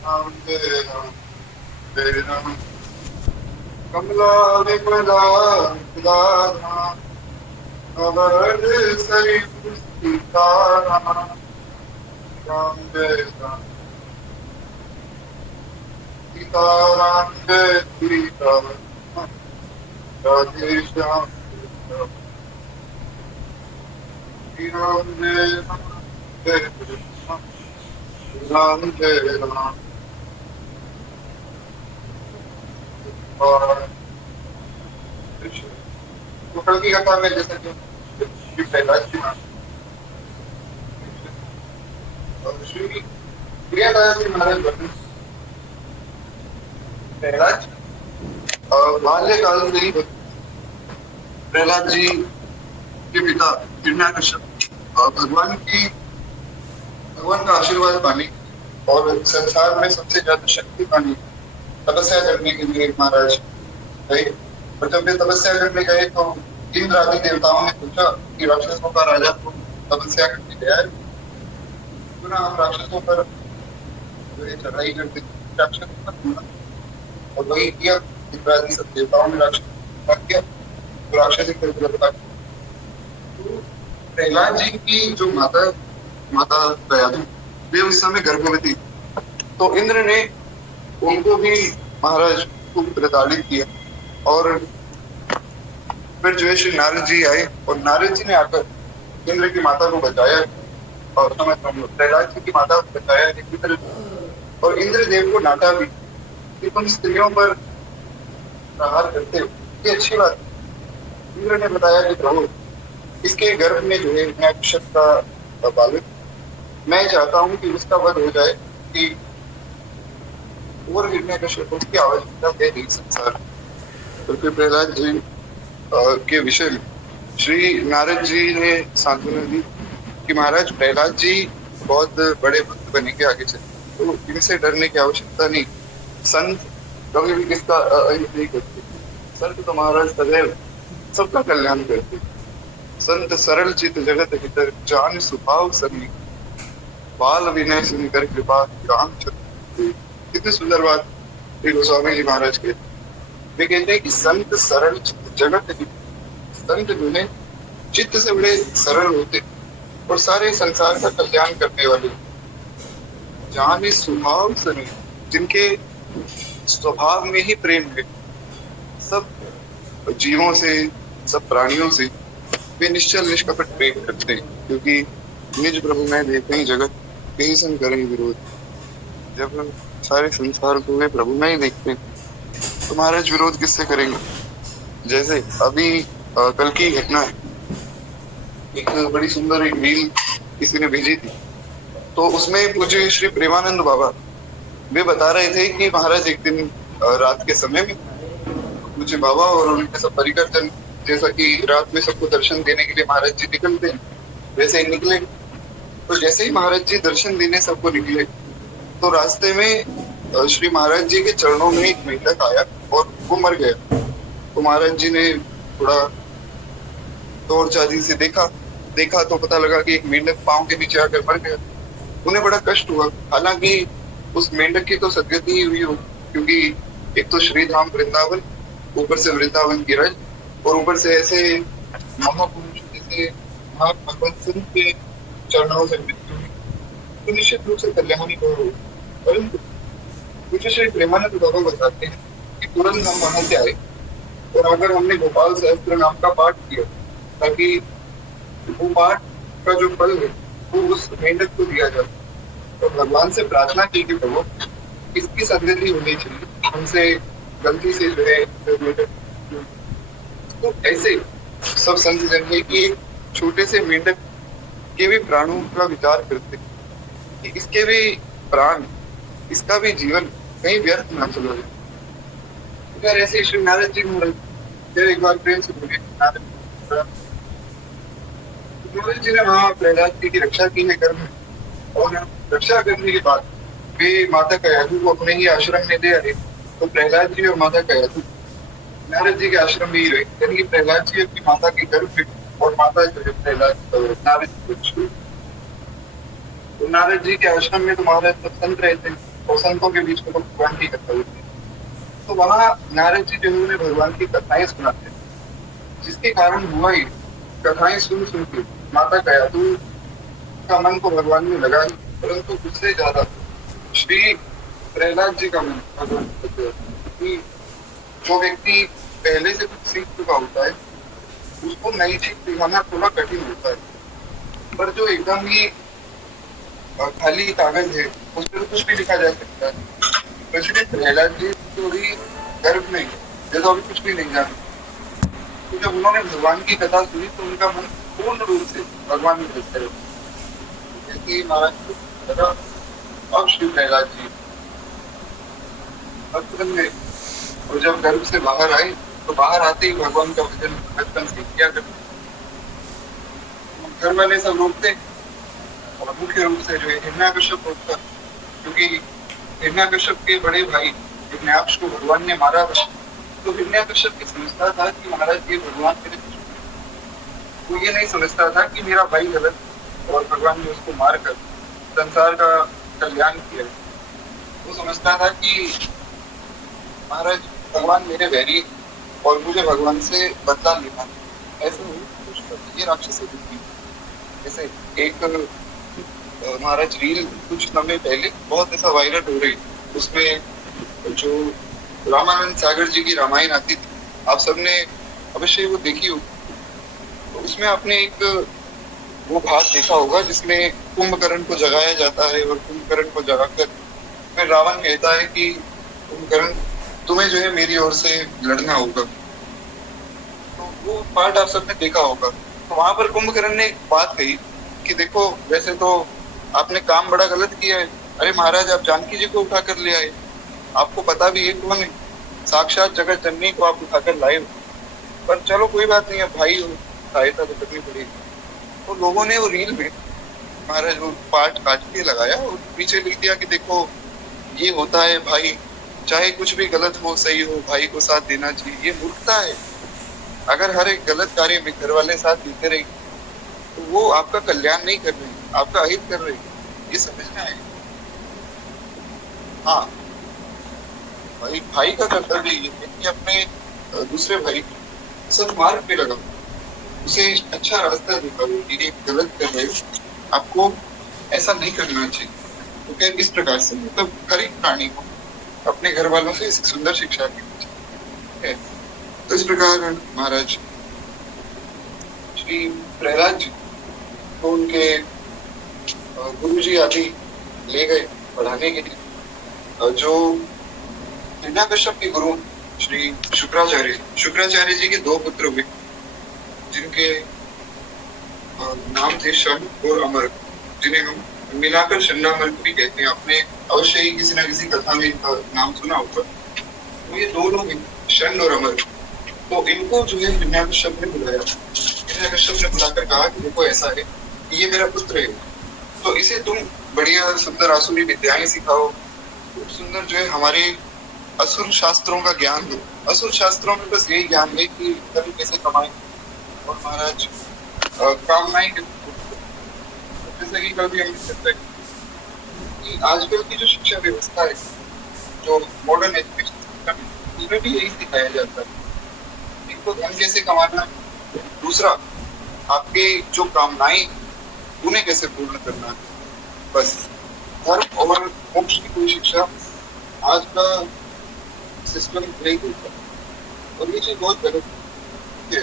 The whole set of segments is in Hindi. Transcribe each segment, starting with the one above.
राम जय राम जय राम। कमला विमला सुदामा अवध सरित सीताराम। राम जय राम सीताराम जय सीताराम। राधे श्याम श्री राम जय राम जय राम। राम जय राम। और तो कल की कथा में जैसे कि प्रहलाद जी महाराज और श्री प्रियदास जी महाराज बने। प्रहलाद बाल्यकाल से ही प्रहलाद जी के पिता हिरण्याकश्यप भगवान का आशीर्वाद पाने और संसार में सबसे ज्यादा शक्ति पाने तपस्या करने के लिए महाराज गए। और जब वे तपस्या करने गए तो इंद्र आदि देवताओं ने पूछा कि राक्षसों का राजा तो तपस्या करने गया है, क्यों ना हम राक्षसों पर जो है चढ़ाई करते राक्षसों पर हमला। और वही किया। इंद्र आदि सब देवताओं ने राक्षस किया तो राक्षस प्रहलाद जी की जो माता माता दयालु वे उस समय गर्भवती, तो इंद्र ने उनको भी महाराज को प्रताड़ित किया। और फिर जो है श्री नारद जी आए और नारद जी ने आकर इंद्र की माता को बचाया और प्रहलाद जी की माता को बचाया और इंद्र देव को डांटा भी कि तुम स्त्रियों पर प्रहार करते हो, ये अच्छी बात। इंद्र ने बताया कि प्रभु इसके गर्भ में जो है हिरण्याकश्यप का बालक, मैं चाहता हूं कि उसका वध हो जाए कि और हिरण्याकश्यप उसकी आवश्यकता है नहीं संसार। तो फिर प्रहलाद जी के विषय में श्री नारद जी ने सांत्वना दी कि महाराज प्रहलाद जी बहुत बड़े भक्त बनेंगे आगे चले, तो इनसे डरने की आवश्यकता नहीं। संत कभी भी किसका अहित नहीं करते। संत तो महाराज सदैव सबका कल्याण करते। संत सरल चित जगत हितर जान सुभाव सनी बाल विनय सुनिकर कृपा राम चंद्र। कितनी सुंदर बात श्री गोस्वामी जी महाराज के। वे कहते हैं कि संत सरल चित जगत हित। संत जो है चित्त से बड़े सरल होते और सारे संसार का कल्याण करने वाले। जान स्वभाव सनी, जिनके स्वभाव में ही प्रेम है सब जीवों से सब प्राणियों से, वे निश्चल निष्कपट प्रेम करते हैं, क्योंकि निज प्रभु में देते ही जगत कहीं संग करें विरोध। जब सारे संसार को वे प्रभु में ही देखते हैं तो महाराज विरोध किससे करेंगे। जैसे अभी कल की घटना है, एक बड़ी सुंदर एक रील किसी ने भेजी थी, तो उसमें पूज्य श्री प्रेमानंद बाबा वे बता रहे थे कि महाराज एक दिन रात के समय में पूज्य बाबा और उनके सब परिकर जन, जैसा कि रात में सबको दर्शन देने के लिए महाराज जी निकलते हैं वैसे ही निकले। तो जैसे ही महाराज जी दर्शन देने सबको निकले तो रास्ते में श्री महाराज जी के चरणों में एक मेंढक आया और वो मर गया। तो महाराज जी ने थोड़ा तोड़ चादी से देखा तो पता लगा कि एक मेंढक पांव के नीचे आकर मर गया। उन्हें बड़ा कष्ट हुआ। हालांकि उस मेंढक की तो सदगति ही हुई हो, क्योंकि एक तो श्री धाम वृंदावन, ऊपर से वृंदावन की रज, और ऊपर से ऐसे महापुरुष जैसे भगवत सिंह के चरणों से मृत्यु हुई, तो निश्चित रूप से कल्याणी हो। परंतु कुछ श्री प्रेमानंद बाबा बताते हैं कि तुरंत हम वहां से आए और अगर हमने गोपाल सहस्त्र नाम का पाठ किया, ताकि वो पाठ का जो फल है वो उस मेंढक को दिया जाए, तो भगवान से प्रार्थना की कि प्रभु इसकी सदगति होनी चाहिए, हमसे गलती से जो है तो ऐसे सब संत जन है कि एक छोटे से मेंढक के भी प्राणों का विचार करते कि इसके भी प्राण, इसका भी जीवन कहीं व्यर्थ ना चला जाए। अगर ऐसे श्री नारद जी महाराज एक बार प्रेम से बोले, नारद जी ने वहां प्रहलाद जी की रक्षा की है कर्म, और रक्षा करने के बाद वे माता कयाधु को अपने ही आश्रम में ले आए। तो प्रहलाद जी और माता कयाधु नारद जी के आश्रम में ही रहे, यानी कि प्रहलाद जी अपनी माता के गर्भ में और माता जो है प्रहलाद नारद जी। तो नारद जी के आश्रम में तो महाराज सब संत रहते हैं, और संतों के बीच में तो भगवान की कथा होती है। तो वहाँ नारद जी जो है उन्हें भगवान की कथाएं सुनाते हैं, जिसके कारण हुआ ही कथाएं सुन सुन के माता कयातु का मन को भगवान में लगा ही, परंतु उससे ज्यादा श्री प्रहलाद जी का मन भगवान में लग गया। कि जो व्यक्ति पहले से कुछ सीख चुका होता है उसको नई चीज सिखाना थोड़ा कठिन होता है, पर जो एकदम ही खाली कागज है उस पर कुछ भी लिखा जा सकता है। तो इसलिए प्रहलाद जी तो भी गर्भ में जैसे अभी कुछ भी नहीं जाना, तो जब उन्होंने भगवान की कथा सुनी तो उनका मन पूर्ण रूप से भगवान में लग गया। जैसे ही महाराज को लगा अब श्री प्रहलाद जी भक्त बन गए, और जब गर्भ से बाहर आए तो बाहर आते ही भगवान का भजन बचपन से किया करते। घर वाले सब रोकते और मुख्य रूप से जो है हिरण्याकश्यप रोकता, क्योंकि हिरण्याकश्यप के बड़े भाई हिरण्याक्ष को भगवान ने मारा था। तो हिरण्याकश्यप की समझता था कि महाराज ये भगवान मेरे दुश्मन, वो ये नहीं समझता था कि मेरा भाई गलत और भगवान ने उसको मार कर संसार का कल्याण किया। वो समझता था कि महाराज भगवान मेरे वैरी और मुझे भगवान से बदला लेना। ऐसे ये राक्षसी बुद्धि। जैसे एक महाराज रील कुछ समय पहले बहुत ऐसा वायरल हो रही, उसमें जो रामानंद सागर जी की रामायण आती थी, आप सबने अवश्य वो देखी हो। तो उसमें आपने एक वो भाग देखा होगा जिसमें कुंभकर्ण को जगाया जाता है, और कुंभकर्ण को जगाकर फिर रावण कहता है कि कुंभकर्ण तुम्हें जो है मेरी ओर से लड़ना होगा। तो वो पार्ट आप सबने देखा होगा। तो वहां पर कुंभकर्ण ने एक बात कही कि देखो वैसे तो आपने काम बड़ा गलत किया है, अरे महाराज आप जानकी जी को उठाकर ले आए, आपको पता भी है कौन है, साक्षात जगत जननी को आप उठाकर लाए हो, पर चलो कोई बात नहीं, अब भाई हो सहायता तो करनी पड़ेगी। तो लोगों ने वो रील में महाराज वो पार्ट काट के लगाया और पीछे लिख दिया कि देखो ये होता है भाई, चाहे कुछ भी गलत हो सही हो भाई को साथ देना चाहिए। ये मूर्खता है। अगर हर एक गलत कार्य में घर वाले साथ देते रहे तो वो आपका कल्याण नहीं कर रहे, आपका अहित कर रहे, ये समझना है। हाँ भाई, भाई का कर्तव्य ये है कि अपने दूसरे भाई सन्मार्ग पे लगाओ, उसे अच्छा रास्ता दिखाओ कि ये गलत कर रहे हो, आपको ऐसा नहीं करना चाहिए। तो क्या इस प्रकार से मतलब हर एक प्राणी को अपने घर वालों से सुंदर शिक्षा देनी चाहिए। तो इस प्रकार महाराज श्री प्रहलाद जी तो उनके गुरु जी आदि ले गए पढ़ाने के लिए। जो हिरण्याकश्यप के गुरु श्री शुक्राचार्य जी के दो पुत्र हुए, जिनके नाम थे शन और अमर, जिन्हें हम मिलाकर शंडामर्क भी कहते हैं। आपने अवश्य ही किसी न किसी कथा में इनका नाम सुना होगा। तो ये दो लोग शन और अमर, तो इनको जो है हिरण्याकश्यप ने बुलाया। हिरण्याकश्यप ने बुलाकर कहा कि देखो ऐसा है कि ये मेरा पुत्र है, तो इसे तुम बढ़िया सुंदर आसुरी विद्याएं सिखाओ, खूब सुंदर जो है हमारे असुर शास्त्रों का ज्ञान दो। असुर शास्त्रों में बस यही ज्ञान है कि धन कैसे कमाएं और महाराज कामनाएं कैसे। जैसे कि कल भी हमने चर्चा की कि आजकल की जो शिक्षा व्यवस्था है, जो मॉडर्न एजुकेशन सिस्टम है, उसमें भी यही सिखाया जाता है। एक तो धन कैसे कमाना, दूसरा आपके जो कामनाएं उन्हें कैसे पूर्ण करना है। बस धर्म और मोक्ष की कोई शिक्षा आज का सिस्टम नहीं देता, और ये चीज बहुत गलत है।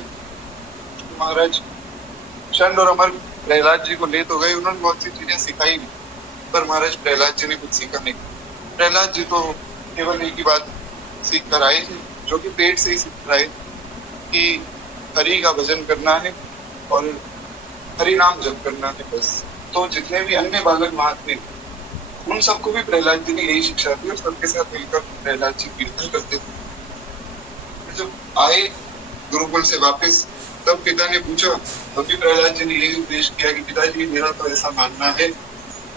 महाराज षंड और अमर प्रहलाद जी को ले तो गए, उन्होंने बहुत सी चीजें सिखाई भी, पर महाराज प्रहलाद जी ने कुछ सीखा नहीं। प्रहलाद जी तो केवल एक ही बात सीख कर आए थे, जो कि पेट से ही सीख कर आए कि हरि का भजन करना है और हरि नाम जप करना है, बस। तो जितने भी अन्य बालक महात्मे उन सबको भी प्रहलाद जी ने यही शिक्षा दी, और सबके साथ मिलकर प्रहलाद जी कीर्तन करते थे। जब आए गुरुकुल से वापस, तब पिता ने पूछा, तब भी प्रहलाद जी ने यही उपदेश किया कि पिताजी मेरा तो ऐसा मानना है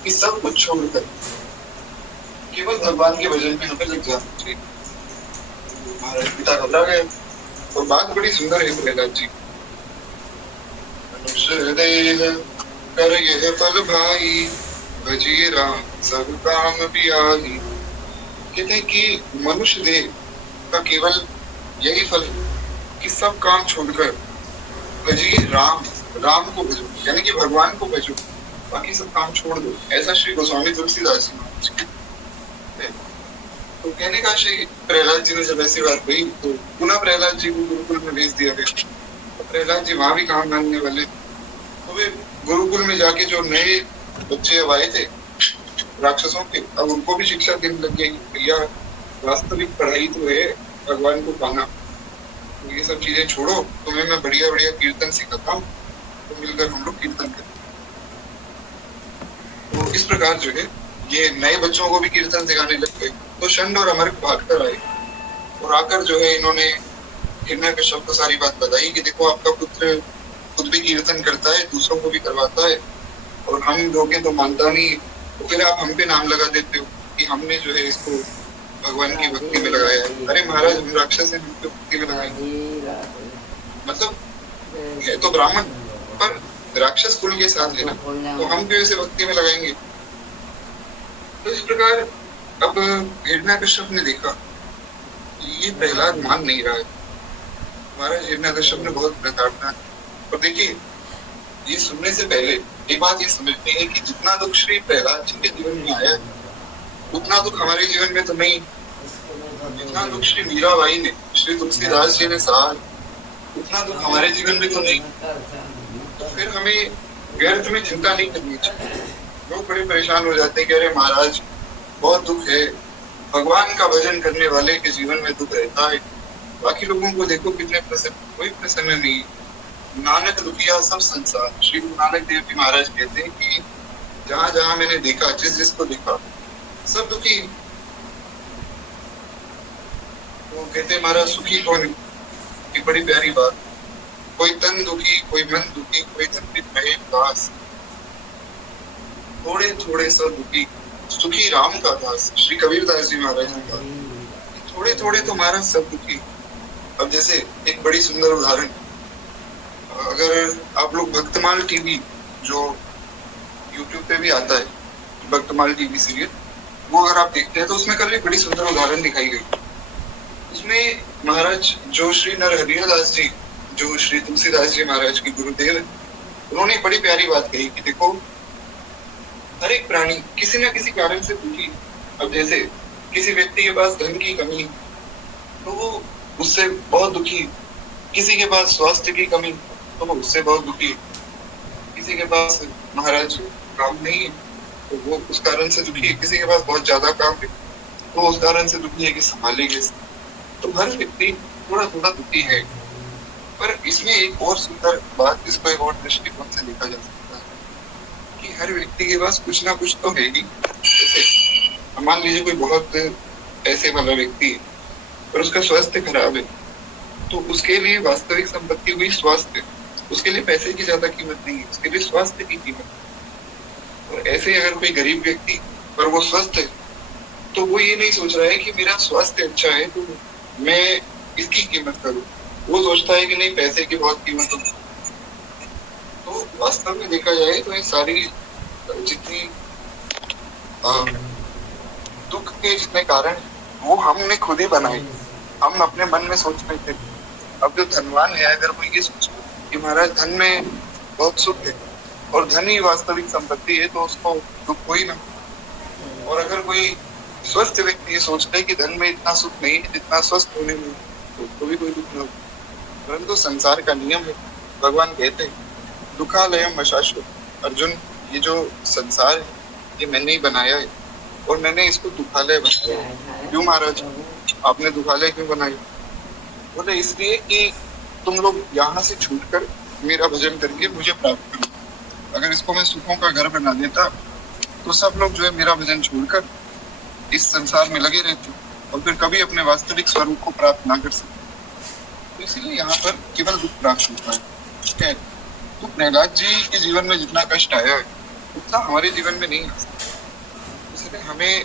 कि सब कुछ छोड़कर केवल भगवान के भजन में हमें लग जाना चाहिए। महाराज पिता घबरा गए, और बात बड़ी सुंदर है प्रहलाद जी। मनुष्य देह कर यह फल भाई, भजिए राम सब काम बियाही। कहते हैं कि मनुष्य देह का केवल यही फल है कि सब काम छोड़कर भजिए राम, राम को भजो, यानी कि भगवान को भजो, बाकी सब काम छोड़ दो। ऐसा श्री गोस्वामी तुलसीदास जी महाराज कहते हैं। तो कहने का श्री प्रहलाद जी ने जब ऐसी बात कही तो पुनः प्रहलाद जी को गुरुकुल में भेज दिया गया। तो प्रहलाद जी वहां भी काम मानने वाले, तो वे गुरुकुल में जाके जो नए बच्चे अब आए थे राक्षसों के, अब उनको भी शिक्षा देने लग गई, भैया वास्तविक पढ़ाई तो है भगवान को पाना, तो ये सब चीजें छोड़ो, तुम्हें मैं बढ़िया बढ़िया कीर्तन सिखाता हूँ, तो मिलकर हम लोग कीर्तन करें। तो इस प्रकार जो है ये नए बच्चों को भी कीर्तन सिखाने लग गए। तो षंड और अमर भागकर आए और आकर जो है इन्होंने हिरण्यकश्यप को सारी बात बताई कि देखो आपका पुत्र खुद भी कीर्तन करता है, दूसरों को भी करवाता है, और हम रोके तो मानता नहीं, तो फिर आप हम पे नाम लगा देते हो कि हमने जो है इसको भगवान की भक्ति में लगाया है। अरे महाराज हम राक्षस हैं, हम तो भक्ति में लगाएंगे, मतलब है तो ब्राह्मण पर राक्षस कुल के साथ है ना, तो हम भी उसे भक्ति में लगाएंगे। तो इस प्रकार अब हिरण्यकश्यप ने देखा ये प्रहलाद मान नहीं रहा है। महाराज हिरण्यकश्यप ने बहुत प्रताड़ना, और देखिए ये सुनने से पहले एक बात ये समझते हैं कि जितना दुख श्री प्रहलाद जी के जीवन में आया उतना दुख हमारे जीवन में तो नहीं। जितना दुख श्री मीराबाई ने, श्री तुलसीदास जी ने सहा उतना दुख हमारे जीवन में तो नहीं। तो फिर हमें व्यर्थ में चिंता नहीं करनी चाहिए। लोग बड़े परेशान हो जाते हैं कि अरे महाराज बहुत दुख है, भगवान का भजन करने वाले के जीवन में दुख रहता है, बाकी लोगों को देखो कितने प्रसन्न, कोई प्रसन्न नहीं। नानक दुखिया सब संसार, श्री गुरु नानक देव जी महाराज कहते हैं कि जहां जहां मैंने देखा, जिस जिसको देखा सब दुखी। वो कहते हैं महाराज सुखी कौन है, ये बड़ी प्यारी बात। कोई तन दुखी, कोई मन दुखी, कोई धन रहे दास, थोड़े थोड़े सब दुखी, सुखी राम का दास, श्री कबीरदास जी महाराज ने कहा थोड़े थोड़े तो महाराज सब दुखी। अब जैसे एक बड़ी सुंदर उदाहरण, अगर आप लोग भक्तमाल टीवी जो यूट्यूब पे भी आता है, भक्तमाल टीवी सीरियल, वो अगर आप देखते हैं तो उसमें कल एक बड़ी सुंदर उदाहरण दिखाई गई। उसमें महाराज जो श्री नरहरिया दास जी, जो श्री तुलसीदास जी महाराज के गुरुदेव है, उन्होंने बड़ी प्यारी बात कही कि देखो हर एक प्राणी किसी न किसी कारण से दुखी। अब जैसे किसी व्यक्ति के पास धन की कमी तो वो उससे बहुत दुखी, किसी के पास स्वास्थ्य की कमी तो वो उससे बहुत दुखी, किसी के पास महाराज काम नहीं है तो वो उस कारण से दुखी है, किसी के पास बहुत ज्यादा काम है तो उस कारण से दुखी है कि संभाले कैसे। तो हर व्यक्ति थोड़ा थोड़ा दुखी है। पर इसमें एक और सुंदर बात, इसको एक और दृष्टिकोण से देखा जा सकता है कि हर व्यक्ति के पास कुछ ना कुछ तो है ही। जैसे मान लीजिए कोई बहुत पैसे वाला व्यक्ति है और उसका स्वास्थ्य खराब है, तो उसके लिए वास्तविक संपत्ति हुई स्वास्थ्य, उसके लिए पैसे की ज्यादा कीमत नहीं है, उसके लिए स्वास्थ्य की कीमत। और ऐसे अगर कोई गरीब व्यक्ति पर वो स्वस्थ है तो वो ये नहीं सोच रहा है कि मेरा स्वास्थ्य अच्छा है तो मैं इसकी कीमत करूं, वो सोचता है कि नहीं पैसे की बहुत कीमत होगी। तो वास्तव में देखा जाए तो ये सारी जितनी दुख के जितने कारण वो हमने खुद ही बनाए, हम अपने मन में सोच रहे थे। अब जो धनवान है अगर वो ये सोचे कि महाराज धन में बहुत सुख है और धन ही वास्तविक संपत्ति है तो उसको दुख हो ही ना। और अगर कोई स्वस्थ व्यक्ति ये सोचता है कि धन में इतना सुख नहीं है जितना स्वस्थ होने में, तो उसको भी कोई दुख न हो। परंतु संसार का नियम है, भगवान कहते हैं दुखालयम अशाश्वत। अर्जुन ये जो संसार है ये मैंने ही बनाया है और मैंने इसको दुखालय बनाया है। क्यों महाराज आपने दुखालय क्यों बनाया? बोले इसलिए कि तुम लोग यहाँ से छूटकर मेरा भजन करके मुझे प्राप्त करो। अगर इसको मैं सुखों का घर बना देता तो सब लोग जो है मेरा भजन छोड़कर इस संसार में लगे रहते और फिर कभी अपने वास्तविक स्वरूप को प्राप्त ना कर सकते। तो इसीलिए यहाँ पर केवल दुख प्राप्त होता है। तो प्रहलाद जी के जीवन में जितना कष्ट आया है उतना हमारे जीवन में नहीं आ सकता। इसलिए हमें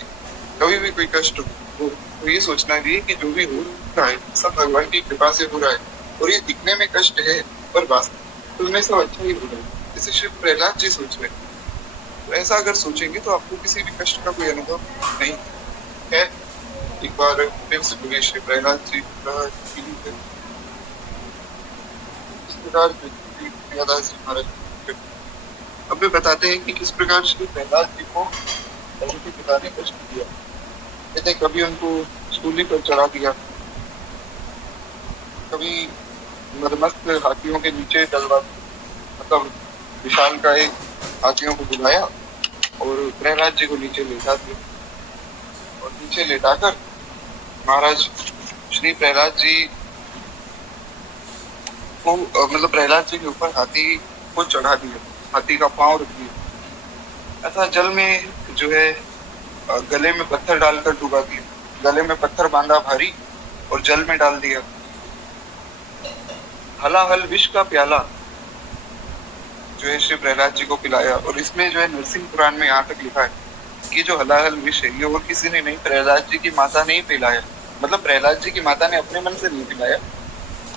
कभी भी कोई कष्ट हो तो ये सोचना चाहिए कि जो भी हो रहा है सब भगवान की कृपा से हो रहा है, और ये दिखने में कष्ट है पर वास्तव में सब अच्छा ही हो रहा है। जैसे श्री प्रहलाद जी सोच रहे, तो ऐसा अगर सोचेंगे तो आपको किसी भी कष्ट का कोई अनुभव नहीं है। एक बार फिर से बोले श्री प्रहलाद जी इस प्रकार प्रियादास जी महाराज अब वे बताते हैं कि किस प्रकार श्री प्रहलाद जी को उनके पिता ने कष्ट दिया। कहते कभी उनको सूली पर चढ़ा दिया, कभी मदमस्त हाथियों के नीचे डलवा, मतलब विशाल का एक हाथियों को बुलाया और प्रहलाद जी को नीचे लेटा दिया और नीचे लेटाकर महाराज श्री प्रहलाद जी को मतलब प्रहलाद जी के ऊपर हाथी को चढ़ा दिया, हाथी का पांव रख दिया ऐसा जल में जो है गले में पत्थर डालकर डुबा दिया, गले में पत्थर बांधा भारी और जल में डाल दिया। हलाहल विष का प्याला जो है श्री प्रहलाद जी को पिलाया और इसमें जो है नरसिंह पुराण में यहाँ तक लिखा है कि जो हलाहल विष है ये और किसी ने नहीं, प्रहलाद जी की माता ने ही पिलाया। मतलब प्रहलाद जी की माता ने अपने मन से नहीं पिलाया,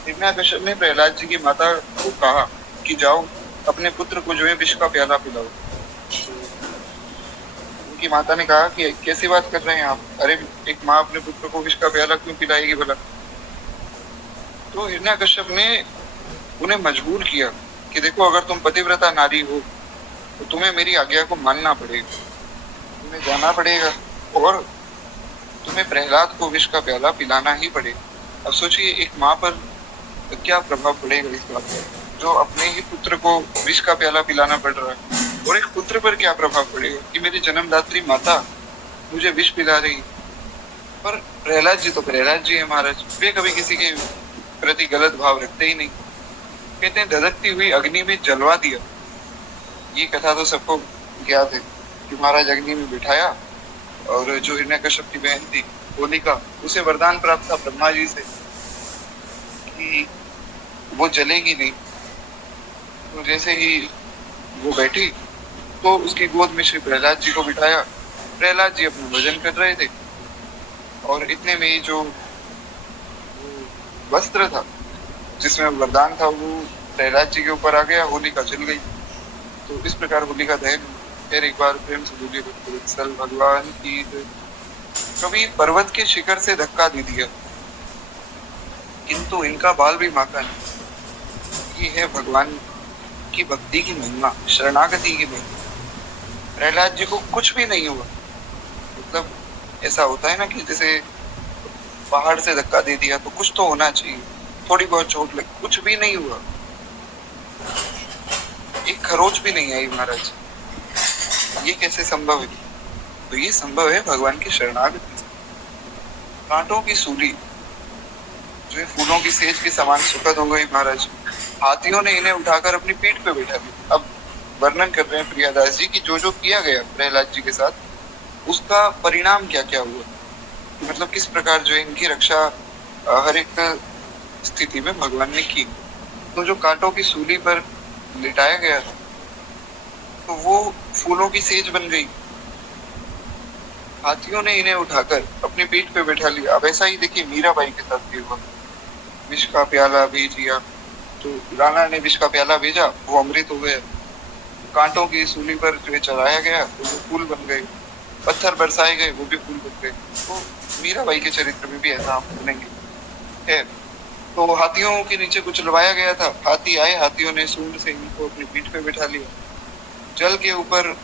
हिरण्याकश्यप ने प्रहलाद जी की माता को कहा कि जाओ अपने पुत्र को जो है विष का प्याला पिलाओ। उनकी माता ने कहा कि कैसी बात कर रहे हैं आप, अरे एक माँ अपने पुत्र को विष का प्याला क्यों पिलाएगी भला। तो हिरण्याकश्यप ने उन्हें मजबूर किया कि देखो अगर तुम पतिव्रता नारी हो तो तुम्हें मेरी आज्ञा को मानना पड़ेगा, तुम्हें जाना पड़ेगा और तुम्हें प्रहलाद को विष का प्याला पिलाना ही पड़ेगा। अब सोचिए एक माँ पर क्या प्रभाव पड़ेगा इस बात का, जो अपने ही पुत्र को विष का प्याला पिलाना पड़ रहा है, और एक पुत्र पर क्या प्रभाव पड़ेगा कि मेरी जन्मदात्री माता मुझे विष पिला रही। पर प्रहलाद जी तो प्रहलाद जी है महाराज, वे कभी किसी के प्रति गलत भाव रखते ही नहीं। कहते हैं धधकती हुई अग्नि में जलवा दिया। ये कथा तो सबको ज्ञात है कि महाराज अग्नि में बिठाया और जो हिरण्याकश्यप की बहन थी होलिका, उसे वरदान प्राप्त था ब्रह्मा जी से कि वो जलेगी नहीं। तो जैसे ही वो बैठी तो उसकी गोद में श्री प्रहलाद जी को बिठाया। प्रहलाद जी अपना भजन कर रहे थे और इतने में ही जो वस्त्र था जिसमें वरदान था वो प्रहलाद जी के ऊपर आ गया, होलिका जल गई। तो इस प्रकार होलिका दहन। फिर एक बार प्रेम से बोलिए भगवान की। कभी पर्वत के शिखर से धक्का दे दिया किंतु इनका बाल भी माका नहीं। ये है भगवान की भक्ति की महिमा, शरणागति की महिमा। प्रहलाद जी को कुछ भी नहीं हुआ। मतलब ऐसा होता है ना कि जैसे पहाड़ से धक्का दे दिया तो कुछ तो होना चाहिए, थोड़ी बहुत चोट लगी, कुछ भी नहीं हुआ, एक खरोच भी नहीं आई महाराज। ये कैसे संभव है? तो ये संभव है भगवान की शरणागति से। कांटों की सूली जो फूलों की सेज के समान सुखद हो गई महाराज। हाथियों ने इन्हें उठाकर अपनी पीठ पे बैठा दिया। अब वर्णन कर रहे हैं प्रियादास जी की जो जो किया गया प्रहलाद जी के साथ उसका परिणाम क्या क्या हुआ, मतलब किस प्रकार जो इनकी रक्षा हर एक स्थिति में भगवान ने की। तो जो कांटों की सूली पर लिटाया गया था तो वो फूलों की सेज बन गई। हाथियों ने इन्हें उठाकर अपनी पीठ पे बैठा लिया। अब ऐसा ही देखिए मीराबाई के साथ भी हुआ। विष का प्याला भेज दिया तो राणा ने विष का प्याला भेजा, वो अमृत हो गया। कांटों की सूली पर जो चढ़ाया गया तो वो फूल बन गए, पत्थर बरसाए गए वो भी फूल बन गए। तो मीराबाई के चरित्र में भी ऐसा आप सुनेंगे। है तो हाथियों के नीचे कुछ लवाया गया था, हाथी आए, हाथियों ने सूंड से इनको अपनी पीठ पे बैठा लिया। जल के ऊपर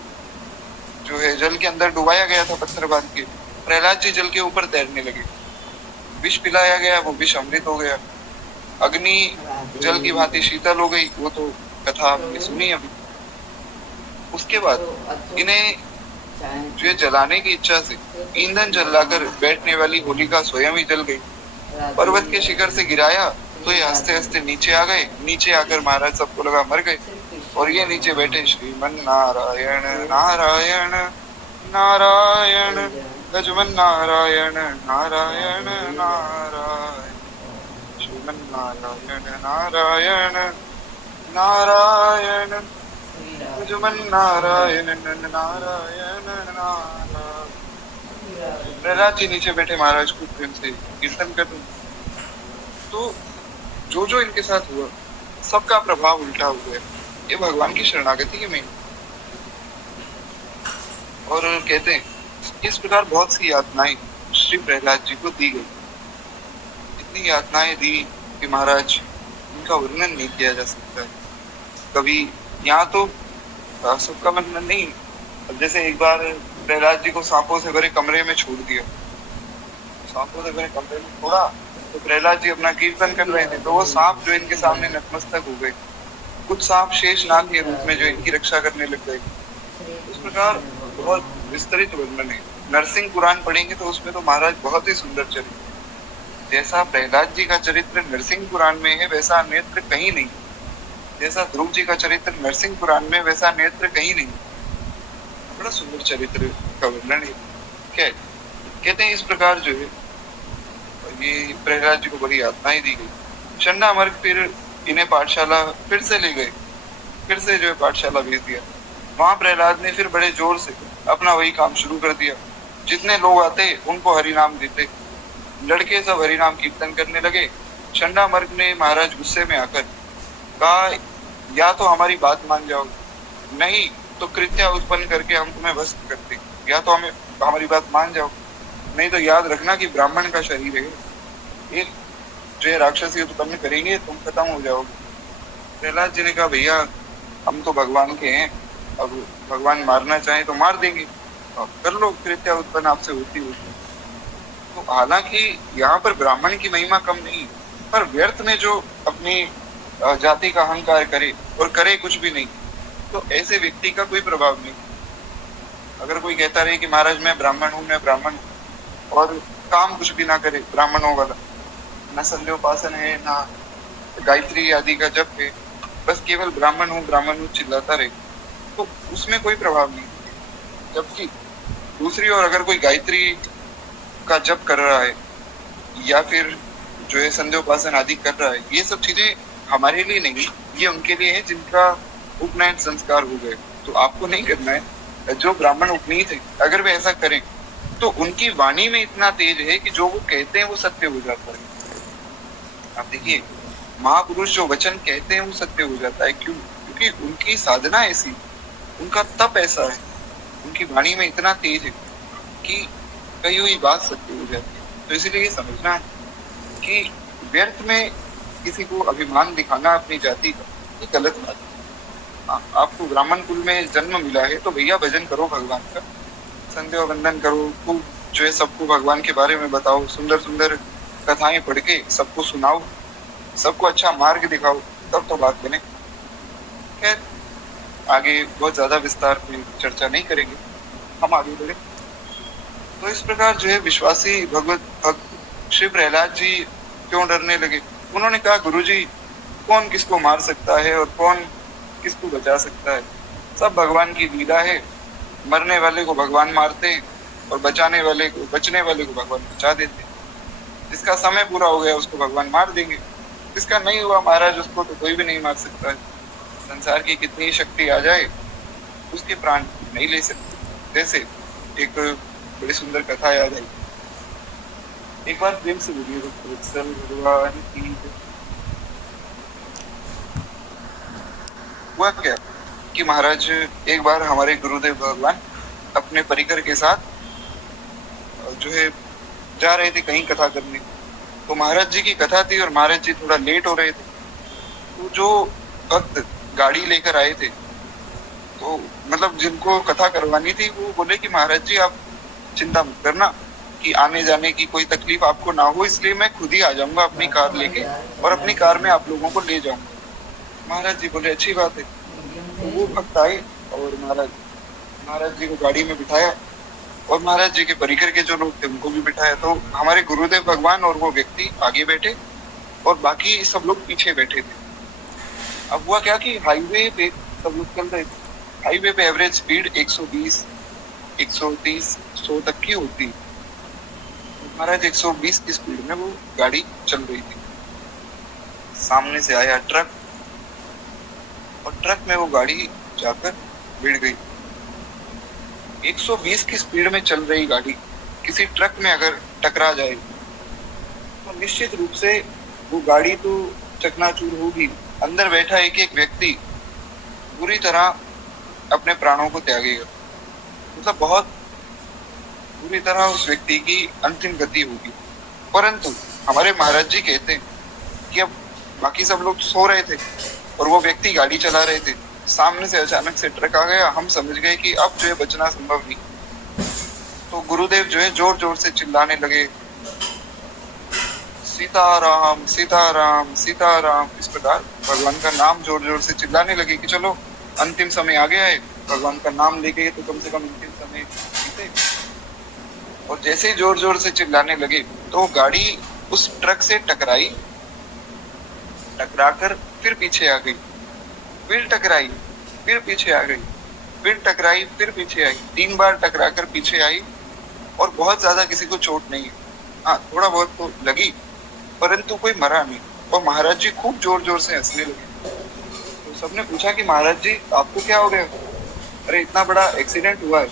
जो है जल के अंदर डुबाया गया था पत्थर बांध के, प्रहलाद जी जल के ऊपर तैरने लगे। विष पिलाया गया, वो विष अमृत हो गया। अग्नि जल की भांति शीतल हो गई, वो तो कथा आपने सुनी अभी। उसके बाद इन्हें जो जलाने की इच्छा से ईंधन जलाकर बैठने वाली होलिका स्वयं ही जल गई। पर्वत के शिखर से गिराया तो ये हंसते हंसते नीचे आ गए। नीचे आकर महाराज सबको लगा मर गए और ये नीचे बैठे श्रीमन नारायण नारायण नारायण गजमन नारायण नारायण नारायण श्रीमन नारायण नारायण नारायण गजमन नारायण नारायण नारायण। प्रहलाद जी नीचे बैठे महाराज को प्रेम से कीर्तन कर रहे। तो जो जो इनके साथ हुआ सबका प्रभाव उल्टा हो गया। ये भगवान की शरणागति की महिमा। और कहते हैं इस प्रकार बहुत सी यातनाएं श्री प्रहलाद जी को दी गई। इतनी यातनाएं दी कि महाराज उनका वर्णन नहीं किया जा सकता है। कभी यहाँ तो सबका वर्णन नहीं, जैसे एक बार प्रहलाद जी को सांपों से भरे कमरे में छोड़ दिया, सांपों से भरे कमरे में छोड़ा तो प्रहलाद जी अपना कीर्तन कर रहे थे, तो वो सांप जो इनके सामने नतमस्तक हो गए। कुछ सांप शेष नाग के रूप में जो इनकी रक्षा करने लग गए। इस प्रकार बहुत विस्तृत वर्णन है। नरसिंह पुराण पढ़ेंगे तो उसमें तो महाराज बहुत ही सुंदर चरित्र, जैसा प्रहलाद जी का चरित्र नरसिंह पुराण में है वैसा नेत्र कहीं नहीं, जैसा ध्रुव जी का चरित्र नरसिंह पुराण में वैसा नेत्र कहीं नहीं। बड़ा सुंदर चरित्र का वर्णन है। क्या कहते हैं, इस प्रकार जो है ये प्रहलाद जी को बड़ी यातनाएं दी गई। चंडामर्ग फिर इन्हें पाठशाला फिर से ले गए, फिर से जो है पाठशाला भेज दिया। वहां प्रहलाद ने फिर बड़े जोर से अपना वही काम शुरू कर दिया। जितने लोग आते उनको हरिनाम देते, लड़के सब हरिनाम कीर्तन करने लगे। चंडामर्ग ने महाराज गुस्से में आकर कहा, या तो हमारी बात मान जाओ, नहीं तो कृत्या उत्पन्न करके हम तुम्हें भस्म करते। या तो हमारी बात मान जाओ, नहीं तो याद रखना कि ब्राह्मण का शरीर है, एक जो है राक्षसी उत्पन्न करेंगे, तुम खत्म हो जाओगे। प्रहलाद जी ने कहा, भैया हम तो भगवान के हैं, अब भगवान मारना चाहे तो मार देंगे, अब कर लो कृत्या उत्पन्न आपसे होती होती। तो हालांकि यहाँ पर ब्राह्मण की महिमा कम नहीं, पर व्यर्थ में जो अपनी जाति का अहंकार करे और करे कुछ भी नहीं, तो ऐसे व्यक्ति का कोई प्रभाव नहीं। अगर कोई कहता रहे कि महाराज मैं ब्राह्मण हूँ, मैं ब्राह्मण हूँ, और काम कुछ भी ना करे ब्राह्मणों वाला, न संध्योपासन है ना गायत्री आदि का जप है, बस केवल ब्राह्मण हूँ चिल्लाता रहे, तो उसमें कोई प्रभाव नहीं। जबकि दूसरी ओर अगर कोई गायत्री का जप कर रहा है या फिर जो है संध्योपासन आदि कर रहा है, ये सब चीजें हमारे लिए नहीं, ये उनके लिए है जिनका उपनयन संस्कार हो गए। तो आपको नहीं करना है। जो ब्राह्मण उपनीत है अगर वे ऐसा करें तो उनकी वाणी में इतना तेज है कि जो वो कहते हैं वो सत्य हो जाता है। आप देखिए, महापुरुष जो वचन कहते हैं वो सत्य हो जाता है। क्यों? क्योंकि उनकी साधना ऐसी, उनका तप ऐसा है, उनकी वाणी में इतना तेज है कि कही हुई बात सत्य हो जाती है। तो इसीलिए ये समझना है कि व्यर्थ में किसी को अभिमान दिखाना अपनी जाति का, ये गलत बात है। आपको ब्राह्मण कुल में जन्म मिला है तो भैया भजन करो भगवान का, संध्या वंदन करो, खूब जो है सबको भगवान के बारे में बताओ, सुंदर सुंदर कथाएं पढ़ के सबको सुनाओ, सबको अच्छा मार्ग दिखाओ, तब तो बात बने। खैर आगे बहुत ज्यादा विस्तार में चर्चा नहीं करेंगे, हम आगे बढ़े। तो इस प्रकार जो है विश्वासी भक्त श्री प्रहलाद जी क्यों डरने लगे? उन्होंने कहा, गुरुजी कौन किसको मार सकता है और कौन किसको बचा सकता है? सब भगवान की लीला है। मरने वाले को भगवान मारते और बचने वाले को भगवान बचा देते। जिसका समय पूरा हो गया उसको भगवान मार देंगे, जिसका नहीं हुआ महाराज उसको तो कोई भी नहीं मार सकता है। संसार की कितनी शक्ति आ जाए उसके प्राण नहीं ले सकते। जैसे एक बड़ी सुंदर कथा याद आई, एक बार प्रेम से बोलिए भगवान की। हुआ क्या कि महाराज एक बार हमारे गुरुदेव भगवान अपने परिकर के साथ जो है जा रहे थे कहीं कथा करने। तो महाराज जी की कथा थी और महाराज जी थोड़ा लेट हो रहे थे। तो जो भक्त गाड़ी लेकर आए थे, तो मतलब जिनको कथा करवानी थी, वो बोले कि महाराज जी आप चिंता मत करना कि आने जाने की कोई तकलीफ आपको ना हो, इसलिए मैं खुद ही आ जाऊंगा अपनी कार लेके और अपनी कार में आप लोगों को ले जाऊंगा। महाराज जी बोले अच्छी बात है। तो वो भक्त आए और महाराज जी को गाड़ी में बिठाया और महाराज जी के परिकर के जो लोग थे उनको भी बिठाया। तो हमारे गुरुदेव भगवान और वो व्यक्ति आगे बैठे और बाकी सब लोग पीछे बैठे थे। अब हुआ क्या कि हाईवे पे सब लोग चल रहे थे। हाईवे पे एवरेज स्पीड 120, 130, 100 तक की होती। महाराज 120 की स्पीड में वो गाड़ी चल रही थी। सामने से आया ट्रक और ट्रक में वो गाड़ी जाकर भिड़ गई। 120 की स्पीड में चल रही गाड़ी किसी ट्रक में अगर टकरा जाए तो निश्चित रूप से वो गाड़ी तो चकनाचूर होगी। अंदर बैठा एक एक व्यक्ति पूरी तरह अपने प्राणों को त्यागेगा। मतलब बहुत पूरी तरह उस व्यक्ति की अंतिम गति होगी। परंतु हमारे महाराज जी कहते हैं कि अब बाकी सब लोग सो रहे थे और वो व्यक्ति गाड़ी चला रहे थे, सामने से अचानक से ट्रक आ गया। हम समझ गए कि अब जो है बचना संभव नहीं। तो गुरुदेव जो है जोर जोर से चिल्लाने लगे, सीताराम सीताराम सीताराम। इस प्रकार भगवान का नाम जोर जोर से चिल्लाने लगे कि चलो अंतिम समय आ गया है, भगवान का नाम लेके तो कम से कम अंतिम समय बीते। और जैसे ही जोर जोर से चिल्लाने लगे तो गाड़ी उस ट्रक से टकराई, टकराकर फिर पीछे आ गई, फिर टकराई, फिर पीछे आ गई, फिर टकराई, फिर पीछे आई। 3 बार टकराकर पीछे आई और बहुत ज्यादा किसी को चोट नहीं है। हाँ, थोड़ा बहुत तो लगी, परंतु कोई मरा नहीं। और महाराज जी खूब जोर जोर से हंसने लगे। तो सबने पूछा कि महाराज जी आपको क्या हो गया? अरे इतना बड़ा एक्सीडेंट हुआ है,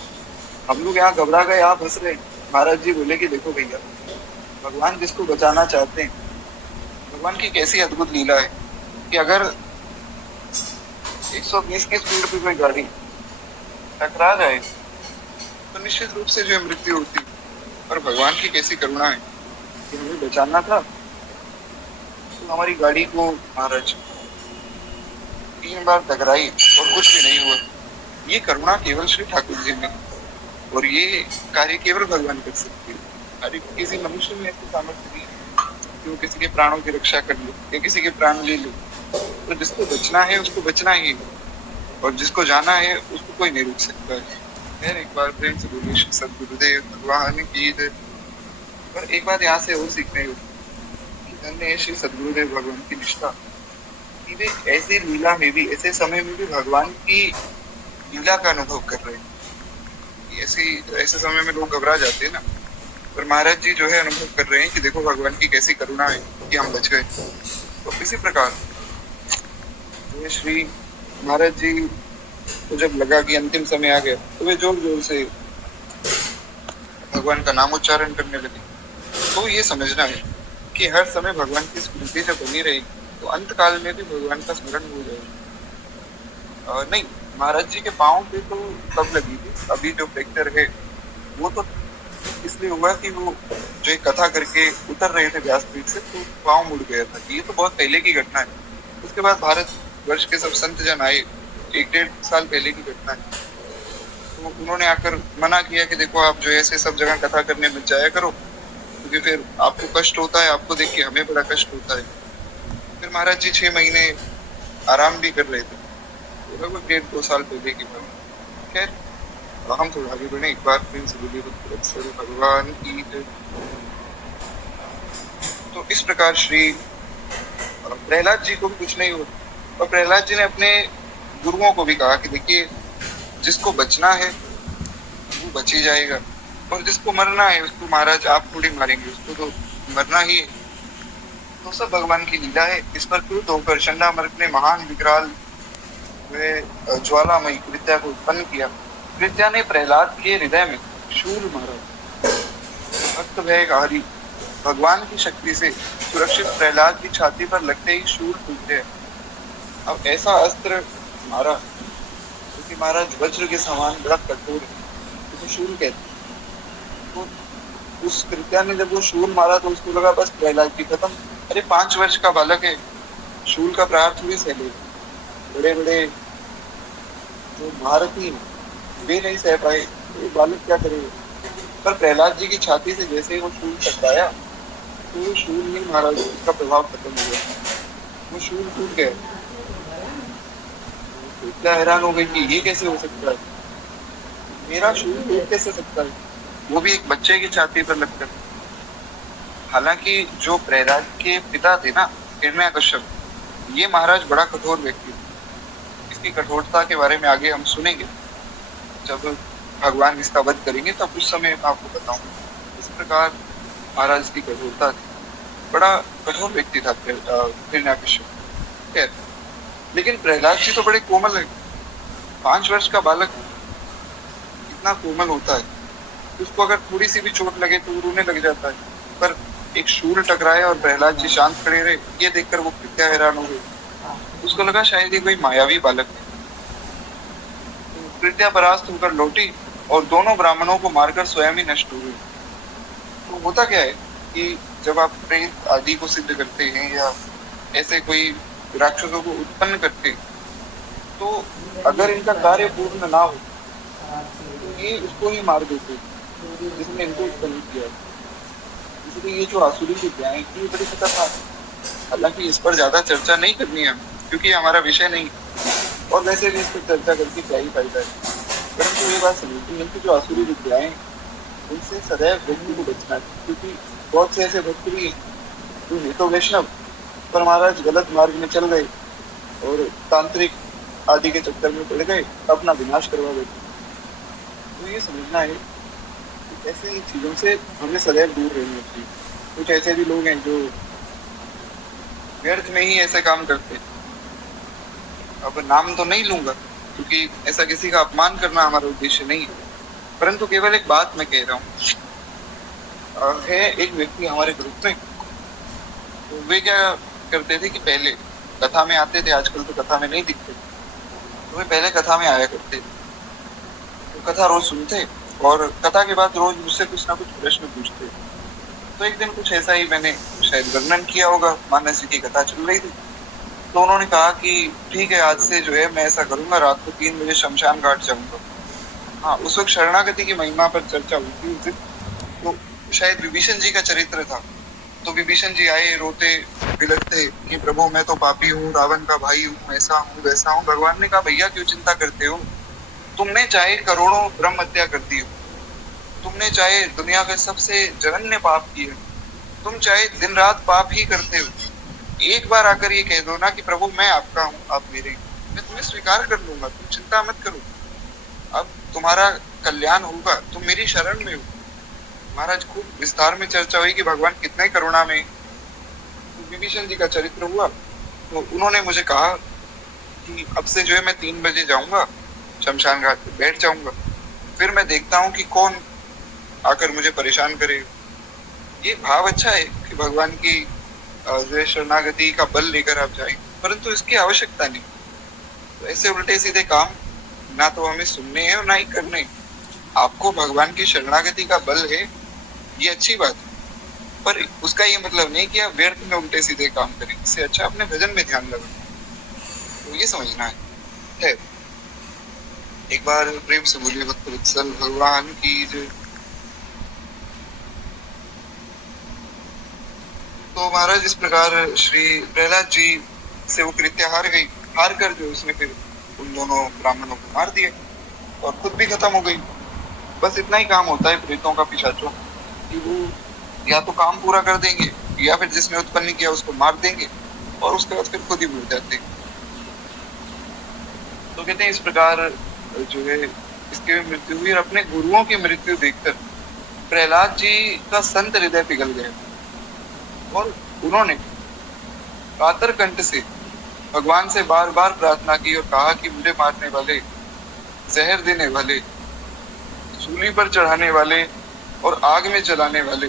हम लोग यहाँ घबरा गए, आप हंस रहे। महाराज जी बोले कि देखो भैया, भगवान जिसको बचाना चाहते हैं, भगवान की कैसी अद्भुत लीला है कि अगर 120 की स्पीड पे कोई गाड़ी टकरा जाए तो निश्चित रूप से जो है मृत्यु होती है। पर भगवान की कैसी करुणा है कि हमें बचाना था तो हमारी गाड़ी को महाराज 3 बार टकराई और कुछ भी नहीं हुआ। ये करुणा केवल श्री ठाकुर जी में, और ये कार्य केवल भगवान कर सकते हैं। अरे किसी मनुष्य में ऐसी सामर्थ्य नहीं है कि वो किसी के प्राणों की रक्षा कर ले या किसी के प्राण ले ले। तो जिसको बचना है उसको बचना ही है, और जिसको जाना है उसको कोई नहीं रोक सकता है। फिर एक बार प्रेम से बोलिए श्री सद्गुरुदेव भगवान की जय। पर एक बात यहाँ से और सीखने कि धन्य है श्री सद्गुरुदेव भगवान की निष्ठा कि वे ऐसी लीला में भी, ऐसे समय में भी भगवान की लीला का अनुभव कर रहे हैं। ऐसे समय में लोग घबरा जाते हैं ना, पर महाराज जी जो है अनुभव कर रहे हैं कि देखो भगवान की कैसी करुणा है कि हम बच गए। तो इसी प्रकार श्री महाराज जी को जब लगा कि अंतिम समय आ गया तो वे जोर जोर से भगवान का नाम उच्चारण करने लगे। तो ये समझना है कि हर समय भगवान की स्मृति जब बनी रहेगी तो अंत काल में भी भगवान का स्मरण हो जाएगा। नहीं, महाराज जी के पाँव पे तो तब लगी थी, अभी जो फ्रैक्चर है वो तो इसलिए हुआ कि वो जो एक कथा करके उतर रहे थे व्यासपीठ से तो पाँव मुड़ गया था। ये तो बहुत पहले की घटना है। उसके बाद भारत वर्ष के सब संत जन आए, 1-1.5 साल पहले की घटना है। तो उन्होंने आकर मना किया कि देखो आप जो ऐसे सब जगह कथा करने मत जाया करो, क्योंकि फिर आपको कष्ट होता है, आपको देख के हमें बड़ा कष्ट होता है। फिर महाराज जी 6 महीने आराम भी कर रहे थे, लगभग 1.5-2 साल पहले की बात। खैर हम थोड़ा आगे बढ़े। एक बार फिर से बोलिए भगवान की जय। तो इस प्रकार श्री प्रहलाद जी को भी कुछ नहीं हुआ, और प्रहलाद जी ने अपने गुरुओं को भी कहा कि देखिए जिसको बचना है वो बच ही जाएगा, और जिसको मरना है उसको महाराज आप थोड़ी मारेंगे, उसको तो मरना ही है। तो सब भगवान की लीला है। इस पर क्रुद्ध होकर चंडामर्क ने महान विकराल ज्वालामयी कृत्या को उत्पन्न किया। कृत्या ने प्रहलाद के हृदय में शूल मारा। भक्त भयहारी भगवान की शक्ति से सुरक्षित प्रहलाद की छाती पर लगते ही शूल टूट गया। अब ऐसा अस्त्र मारा क्योंकि महाराज वज्र के समान बड़ा कठोर है, तो शूल कहते हैं। तो उस कृत्या ने जब वो शूल मारा तो उसको लगा बस प्रहलाद की खत्म। अरे 5 वर्ष का बालक है, शूल का प्रहार थोड़ी सह लेगा। बड़े बड़े जो भारती वे नहीं सह पाए, तो बालक क्या करेगा। पर प्रहलाद जी की छाती से जैसे ही वो शूल टकराया तो वो शूल ही महाराज उसका प्रभाव खत्म हो गया, वो शूल टूट गया। तो क्या हैरान हो गई कि ये कैसे हो सकता है, मेरा शूल टूट कैसे सकता है, वो भी एक बच्चे की छाती पर लगकर। हालांकि जो प्रहलाद के पिता थे ना, हिरण्याकश्यप, ये महाराज बड़ा कठोर व्यक्ति थे। इसकी कठोरता के बारे में आगे हम सुनेंगे, जब भगवान इसका वध करेंगे तब उस समय मैं आपको बताऊंगा। इस प्रकार महाराज की कठोरता थी, बड़ा कठोर व्यक्ति था हिरण्याकश्यप। खैर, लेकिन प्रहलाद जी तो बड़े कोमल है। 5 वर्ष का बालक इतना कोमल होता है, उसको अगर थोड़ी सी भी चोट लगे तो रोने लग जाता है। पर एक शूल टकराया और प्रहलाद जी शांत खड़े रहे, ये देखकर वो कृत्या हैरान हो गई। उसको लगा शायद ये कोई मायावी बालक है। कृत्या परास्त होकर लौटी और दोनों ब्राह्मणों को मारकर स्वयं ही नष्ट हो गए। तो होता क्या है कि जब आप प्रेत आदि को सिद्ध करते हैं या ऐसे कोई राक्षसों को उत्पन्न करते हैं, तो अगर इनका कार्य पूर्ण ना हो तो ये उसको ही मार देते जिसने इनको उत्पन्न किया। इसलिए ये जो आसुरी विद्याएं हैं ये बड़ी खतरनाक है। हालांकि इस पर ज्यादा चर्चा नहीं करनी है क्योंकि ये हमारा विषय नहीं, और वैसे भी इस पर चर्चा करके क्या ही फायदा है। परंतु ये बात समझती है कि जो आसुरी विद्याएं उनसे सदैव व्यक्ति को बचना चाहिए, क्योंकि बहुत से ऐसे भक्त भी हैं जो नहीं तो वैष्णव पर महाराज गलत मार्ग में चल गए और तांत्रिक आदि के चक्कर में पड़ गए, अपना विनाश करवा बैठे। तो ये समझना है कि ऐसे चीजों से हमें सदैव दूर रहना चाहिए। कुछ ऐसे भी लोग हैं जो व्यर्थ में ही ऐसे काम करते हैं। अब नाम तो नहीं लूंगा क्योंकि ऐसा किसी का अपमान करना हमारा उद्देश्य नहीं है, परंतु केवल एक बात मैं कह रहा हूँ। है एक व्यक्ति हमारे ग्रुप में, तो वे क्या करते थे कि पहले कथा में आते थे, आजकल तो कथा में नहीं दिखते, तो वे पहले कथा में आया करते थे। तो कथा रोज सुनते और कथा के बाद रोज मुझसे कुछ ना कुछ प्रश्न पूछते। तो एक दिन कुछ ऐसा ही मैंने शायद वर्णन किया होगा, मानस जी की कथा चल रही थी, तो उन्होंने कहा कि ठीक है आज से जो है मैं ऐसा करूंगा, रात को 3 बजे शमशान घाट जाऊंगा। हाँ, उस वक्त शरणागति की महिमा पर चर्चा हुई थी उस दिन, तो शायद विभीषण जी का चरित्र था। तो विभीषण जी आए रोते बिलखते कि प्रभु मैं तो पापी हूँ, रावण का भाई हूँ, ऐसा हूँ वैसा हूँ। भगवान ने कहा भैया क्यों चिंता करते हो, तुमने चाहे करोड़ों ब्रह्म हत्या कर दी हो, तुमने चाहे दुनिया के सबसे जघन्य पाप किए, तुम चाहे दिन रात पाप ही करते हो, एक बार आकर ये कह दो ना कि प्रभु मैं आपका हूँ आप मेरे, मैं तुम्हें स्वीकार कर लूंगा, तुम चिंता मत करो, अब तुम्हारा कल्याण होगा, तुम मेरी शरण में हो। महाराज खूब विस्तार में चर्चा हुई कि भगवान कितने करुणा में। तो विभीषण जी का चरित्र हुआ, तो उन्होंने मुझे कहा कि अब से जो है मैं 3 बजे जाऊंगा शमशान घाट पे बैठ जाऊंगा, फिर मैं देखता हूँ कि कौन आकर मुझे परेशान करे। ये भाव अच्छा है कि भगवान की जो है शरणागति का बल लेकर आप जाएं, परंतु इसकी आवश्यकता नहीं। तो ऐसे उल्टे सीधे काम ना तो हमें सुनने हैं और ना ही करने। आपको भगवान की शरणागति का बल है, ये अच्छी बात है, पर उसका ये मतलब नहीं कि आप व्यर्थ में उल्टे सीधे काम करें। इससे अच्छा अपने भजन में ध्यान लगाएं। तो ये समझना है। एक बार प्रेम से बोलिए भक्तवत्सल भगवान की जय। तो महाराज इस प्रकार श्री प्रहलाद जी से वो कृत्या हार गई, हार कर जो उसने फिर उन दोनों ब्राह्मणों को मार दिया और खुद भी खत्म हो गई। बस इतना ही काम होता है प्रेतों का, पिशाचों कि वो या तो काम पूरा कर देंगे या फिर जिसने उत्पन्न किया उसको मार देंगे और उसके बाद फिर खुद ही भूल जाते हैं। तो कहते हैं इस प्रकार जो है इसकी मृत्यु हुई और अपने गुरुओं की मृत्यु देखकर प्रहलाद जी का संत हृदय पिघल गया और उन्होंने कातर कंठ से भगवान से बार बार प्रार्थना की और कहा कि मुझे मारने वाले, जहर देने वाले, सूली पर चढ़ाने वाले और आग में जलाने वाले,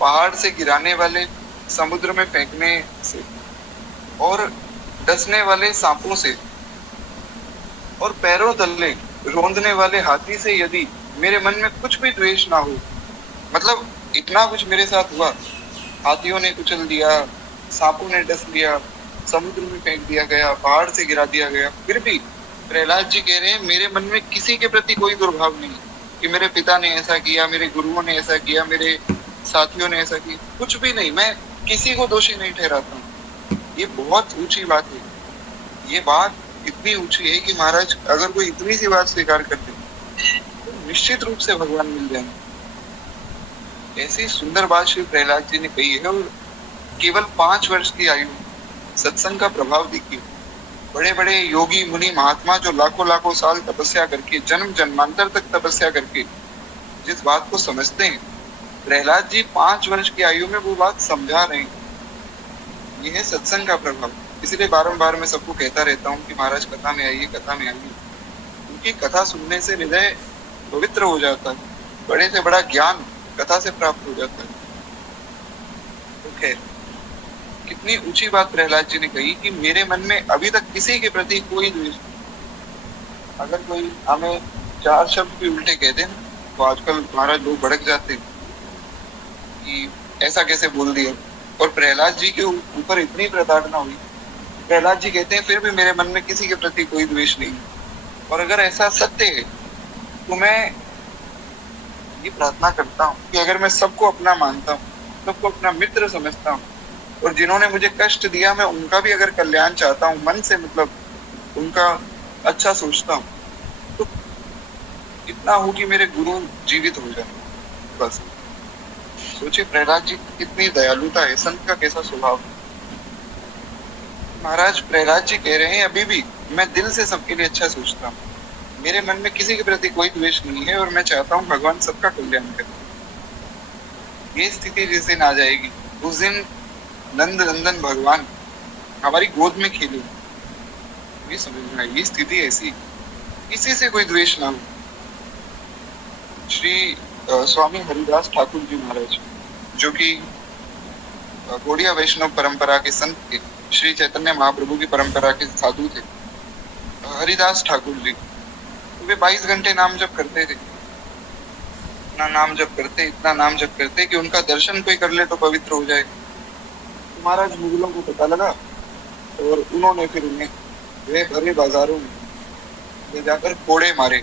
पहाड़ से गिराने वाले, समुद्र में फेंकने से और डसने वाले सांपों से और पैरों तले रोंदने वाले हाथी से यदि मेरे मन में कुछ भी द्वेष ना हो, मतलब इतना कुछ मेरे साथ हुआ, हाथियों ने कुचल दिया, सांपों ने डस लिया, समुद्र में फेंक दिया गया, पहाड़ से गिरा दिया गया, फिर भी प्रहलाद जी कह रहे हैं मेरे मन में किसी के प्रति कोई दुर्भाव नहीं कि मेरे पिता ने ऐसा किया, मेरे गुरुओं ने ऐसा किया, मेरे साथियों ने ऐसा किया, कुछ भी नहीं, मैं किसी को दोषी नहीं ठहराता हूँ। ये बहुत ऊंची बात है। ये बात इतनी ऊंची है कि महाराज अगर कोई इतनी सी बात स्वीकार कर दे तो निश्चित रूप से भगवान मिल जाएंगे। ऐसी सुंदर बात श्री प्रहलाद जी ने कही है और केवल 5 वर्ष की आयु सत्संग का प्रभाव दिखी। बड़े बड़े योगी मुनि महात्मा जो लाखों लाखों साल तपस्या करके, जन्म जन्मांतर तक तपस्या करके जिस बात को समझते हैं, प्रहलाद जी 5 वर्ष की आयु में वो बात समझा रहे हैं। यह है सत्संग का प्रभाव। इसलिए बारंबार मैं सबको कहता रहता हूँ कि महाराज कथा में आइए, कथा में आइए, क्योंकि कथा सुनने से हृदय पवित्र हो जाता है, बड़े से बड़ा ज्ञान कथा से प्राप्त हो जाता है। तो खैर कितनी ऊंची बात प्रहलाद जी ने कही कि मेरे मन में अभी तक किसी के प्रति कोई द्वेष नहीं। अगर कोई हमें चार शब्द भी उल्टे कहते हैं तो आजकल महाराज लोग भड़क जाते हैं कि ऐसा कैसे बोल दिया। और प्रहलाद जी के ऊपर इतनी प्रताड़ना हुई। प्रहलाद जी कहते हैं फिर भी मेरे मन में किसी के प्रति कोई द्वेष नहीं। और अगर ऐसा सत्य है तो मैं ये प्रार्थना करता हूँ कि अगर मैं सबको अपना मानता हूँ, सबको अपना मित्र समझता हूँ, और जिन्होंने मुझे कष्ट दिया मैं उनका भी अगर कल्याण चाहता हूँ मन से, मतलब उनका अच्छा सोचता हूँ, तो इतना हो कि मेरे गुरु जीवित हो जाए बस। सोचिए प्रहलाद जी कितनी दयालुता है, संत का कैसा स्वभाव। महाराज प्रहलाद जी कह रहे हैं अभी भी मैं दिल से सबके लिए अच्छा सोचता हूँ, मेरे मन में किसी के प्रति कोई द्वेष नहीं है और मैं चाहता हूँ भगवान सबका कल्याण करे। ये स्थिति जिस दिन आ जाएगी उस दिन नंद नंदन भगवान हमारी गोद में खेले। ये समझना है, ये स्थिति ऐसी किसी से कोई द्वेष ना हो। श्री स्वामी हरिदास ठाकुर जी महाराज जो कि गौड़िया वैष्णव परंपरा के संत थे, श्री चैतन्य महाप्रभु की परंपरा के साधु थे। हरिदास ठाकुर जी तो वे 22 घंटे नाम जप करते थे। इतना नाम जप करते, इतना नाम जप करते कि उनका दर्शन कोई कर ले तो पवित्र हो जाए। तो महाराज मुगलों को पता लगा और उन्होंने फिर उन्हें वे भरे बाजारों में ले जाकर कोड़े मारे।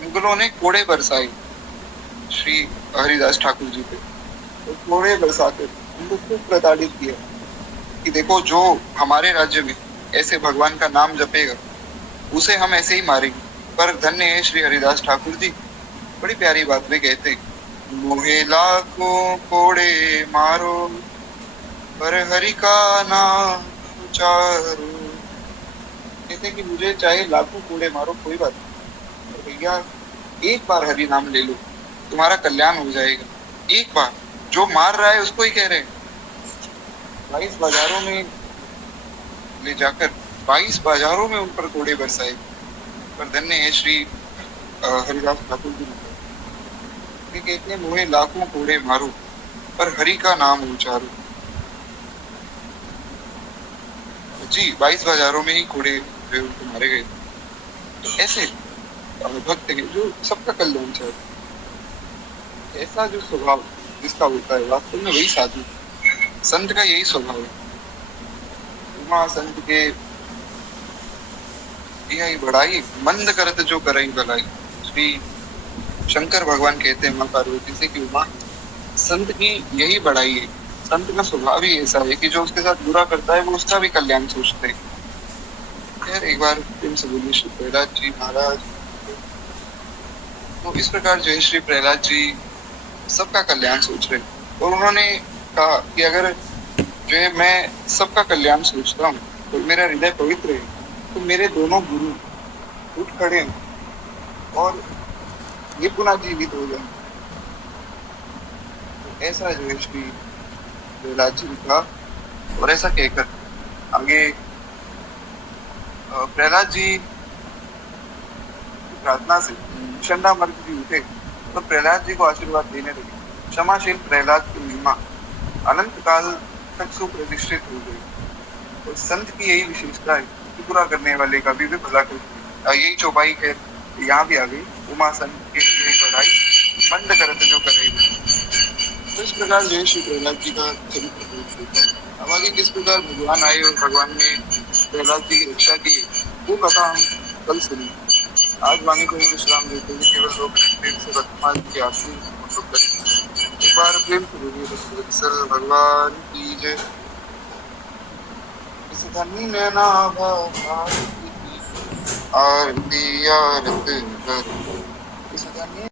मुगलों ने कोड़े बरसाए श्री हरिदास ठाकुर जी पे, तो कोड़े बरसाकर उनको खूब प्रताड़ित किया कि देखो जो हमारे राज्य में ऐसे भगवान का नाम जपेगा उसे हम ऐसे ही मारेंगे। पर धन्य है श्री हरिदास ठाकुर जी, बड़ी प्यारी बात वे कहते, मोहे लाखों कोड़े मारो पर हरि का नाम उचारो। कहते कि मुझे चाहे लाखों कोड़े मारो कोई बात नहीं, भैया एक बार हरि नाम ले लो तुम्हारा कल्याण हो जाएगा। एक बार, जो मार रहा है उसको ही कह रहे हैं। 22 बाजारों में ले जाकर 22 बाजारों में उन पर कोड़े बरसाए। पर धन्य है श्री हरिदास ठाकुर जी कहते हैं मोहे लाखों कोड़े मारो पर हरि का नाम उचारो। जी 22 बाजारों में ही कोड़े उनको मारे गए। तो ऐसे भक्त है जो सबका कल्याण चाहते। ऐसा जो स्वभाव जिसका होता है वास्तव में वही साधु, संत का यही स्वभाव है। उमा संत के यही बढ़ाई मंद करत जो करई भलाई। श्री शंकर भगवान कहते हैं मां पार्वती से कि उमा संत की यही बढ़ाई है। संत का स्वभाव ही ऐसा है कि जो उसके साथ बुरा करता है वो उसका भी कल्याण सोचते हैं। यार एक बार फिर से बोलिए श्री प्रहलाद जी महाराज। तो इस प्रकार जो है श्री प्रहलाद जी सबका कल्याण सोच रहे हैं और उन्होंने कहा कि अगर जो है मैं सबका कल्याण सोचता हूँ और मेरा हृदय पवित्र है तो मेरे दोनों गुरु उठ खड़े हैं और ये पुनः जीवित हो जाए। तो ऐसा जो है श्री प्रहलाद जी ने कहा और ऐसा कहकर आगे प्रहलाद जी प्रार्थना से चंडामर्क जी उठे और प्रहलाद जी को आशीर्वाद देने लगे। क्षमाशील प्रहलाद की महिमा अनंत काल तक सुप्रतिष्ठित हो गई। और संत की यही विशेषता है कि बुरा करने वाले का भी भला कर। यही चौपाई है यहाँ भी आ गई, उमा संत की यही बढ़ाई मंद करत जो करेगी। तो इस प्रकार जो श्री प्रहलाद जी का चरित्र। अब आगे किस प्रकार भगवान आए और भगवान ने प्रहलाद जी की रक्षा की वो कथा हम कल सुनी। आज वाणी को विश्राम देते हुए केवल 2 मिनट प्रेम से वर्तमान की आरती करें। एक बार प्रेम से बोलिए भगवान की जय। इस धन्य नाभा आरती आरती आरती इस धन्य